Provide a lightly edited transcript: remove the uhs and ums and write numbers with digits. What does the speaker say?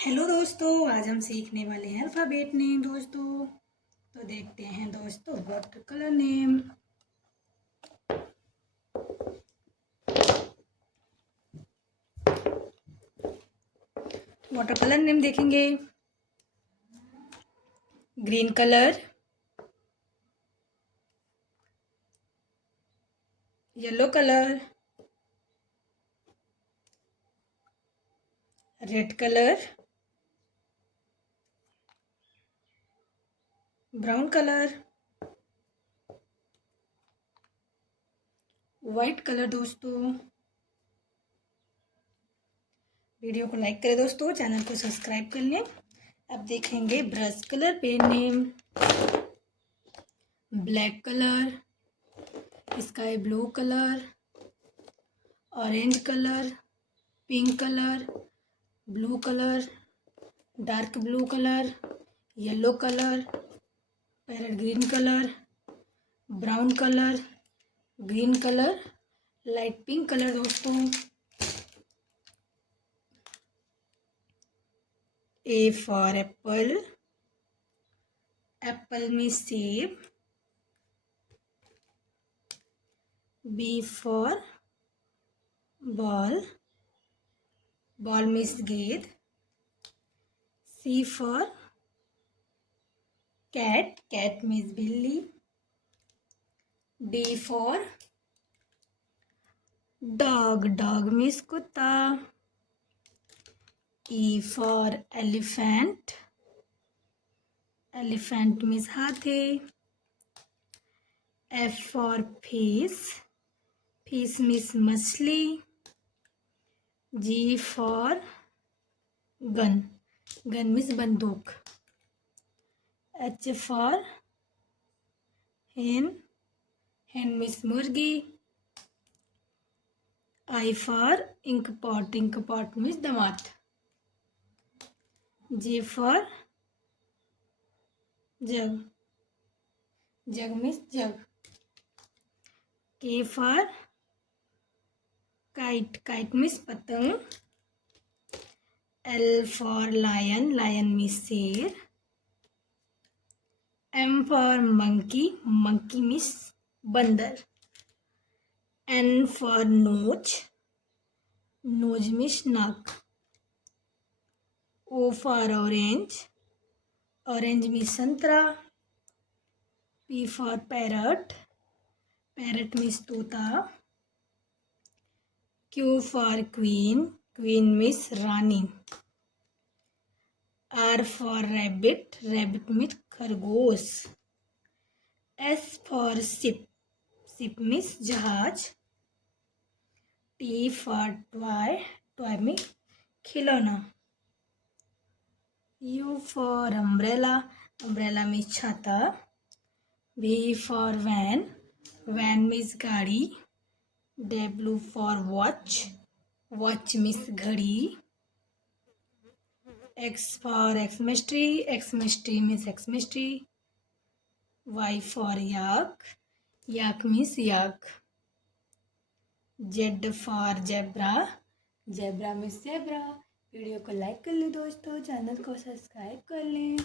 Hello दोस्तों, आज हम सीखने वाले हैं अल्फ़ाबेट नेम दोस्तों। तो देखते हैं दोस्तों water colour name. Water colour name देखेंगे। Green colour, yellow colour, red colour, brown colour, white colour दोस्तों। वीडियो को लाइक करें दोस्तों, चैनल को सब्सक्राइब कर लें। अब देखेंगे brush colour pen name. Black colour, sky blue colour, orange colour, pink colour, blue colour, dark blue colour, yellow colour, parrot green colour, brown colour, green colour, light pink colour दोस्तों। A for apple, apple में सेब। B for ball, ball means गेंद। C for cat, cat means बिल्ली। D for dog, dog means कुत्ता। E for elephant, elephant means हाथी। F for fish, fish means मछली। G for gun, gun means बंदूक। H for hen, hen means मुर्गी। I for ink pot, ink pot means दमात। J for jug, jug means jug. K for kite, kite means पतंग। L for lion, lion means शेर। M for monkey, monkey means बंदर। N for nose, nose means नाक। O for orange, orange means संतरा। P for parrot, parrot means तोता। Q for queen, queen means रानी। R for rabbit, rabbit means खरगोश। S for ship, ship means जहाज। T for toy, toy means खिलौना। U for umbrella, umbrella means छाता। V for van, van means गाड़ी। W for watch, watch means घड़ी। X for Xmas tree, Xmas tree means एक्समेस्ट्री। Y for yak, yak means yak. Z for zebra, zebra means zebra. Video को like कर लें दोस्तों, channel को subscribe कर लें।